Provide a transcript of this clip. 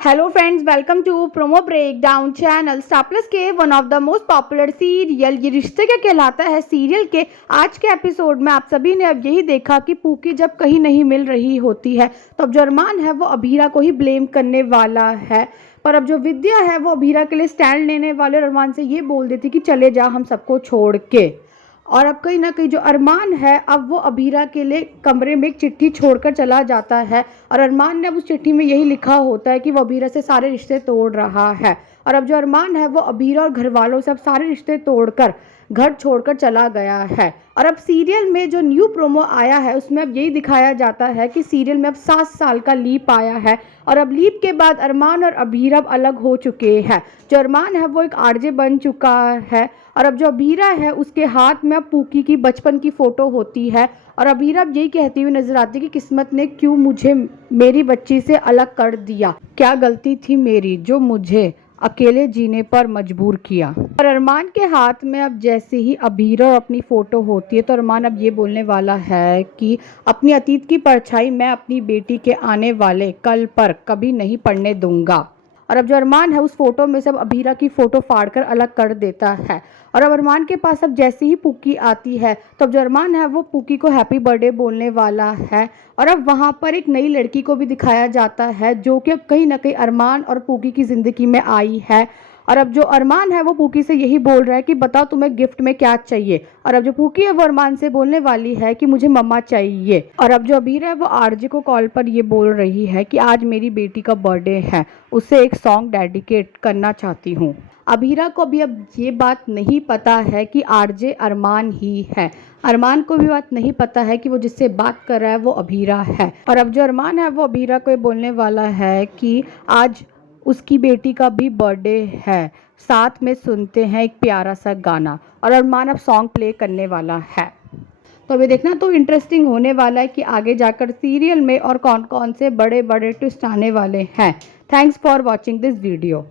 Hello friends, welcome to promo break down channel. Star Plus के one of the most popular serial Yeh Rishta क्या कहलाता है serial के आज के एपिसोड में आप सभी ने अब यही देखा कि पूकी जब कहीं नहीं मिल रही होती है तो अब जो अरमान है वो अभीरा को ही ब्लेम करने वाला है। पर अब जो विद्या है वो अभीरा के लिए स्टैंड लेने वाले और अरमान से ये बोल देती कि चले जा हम सबको छोड़ के। और अब कहीं ना कहीं जो अरमान है अब वो अभीरा के लिए कमरे में एक चिट्ठी छोड़कर चला जाता है और अरमान ने अब उस चिट्ठी में यही लिखा होता है कि वो अभीरा से सारे रिश्ते तोड़ रहा है। और अब जो अरमान है वो अभीरा और घर वालों से अब सारे रिश्ते तोड़कर घर छोड़कर चला गया है। और अब सीरियल में जो न्यू प्रोमो आया है उसमें अब यही दिखाया जाता है कि सीरियल में अब 7 साल का लीप आया है और अब लीप के बाद अरमान और अभीरा अब अलग हो चुके हैं। जो अरमान है वो एक आरजे बन चुका है और अब जो अभीरा है उसके हाथ में अब पूकी की बचपन की फ़ोटो होती है और अभीरा अब यही कहती हुई नजर आती है कि किस्मत ने क्यों मुझे मेरी बच्ची से अलग कर दिया, क्या गलती थी मेरी जो मुझे अकेले जीने पर मजबूर किया। और अरमान के हाथ में अब जैसे ही अभीरा और अपनी फ़ोटो होती है तो अरमान अब ये बोलने वाला है कि अपनी अतीत की परछाई मैं अपनी बेटी के आने वाले कल पर कभी नहीं पड़ने दूंगा। और अब जो अरमान है उस फोटो में सब अभीरा की फ़ोटो फाड़कर अलग कर देता है। और अब अरमान के पास अब जैसे ही पूकी आती है तो अब जो अरमान है वो पूकी को हैप्पी बर्थडे बोलने वाला है। और अब वहाँ पर एक नई लड़की को भी दिखाया जाता है जो कि अब कहीं ना कहीं अरमान और पूकी की ज़िंदगी में आई है। और अब जो अरमान है वो पूकी से यही बोल रहा है कि बताओ तुम्हें गिफ्ट में क्या चाहिए। और अब जो पूकी है वो अरमान से बोलने वाली है कि मुझे मम्मा चाहिए। और अब जो अबीर है वो आरजे को कॉल पर ये बोल रही है कि आज मेरी बेटी का बर्थडे है, उसे एक सॉन्ग डेडिकेट करना चाहती हूँ। अबीरा को भी अब ये बात नहीं पता है कि आरजे अरमान ही है। अरमान को भी बात नहीं पता है कि वो जिससे बात कर रहा है वो अबीरा है। और अब जो अरमान है वो अबीरा को ये बोलने वाला है कि आज उसकी बेटी का भी बर्थडे है, साथ में सुनते हैं एक प्यारा सा गाना। और अरमान अब सॉन्ग प्ले करने वाला है। तो अभी देखना तो इंटरेस्टिंग होने वाला है कि आगे जाकर सीरियल में और कौन कौन से बड़े बड़े ट्विस्ट आने वाले हैं। Thanks for watching this video.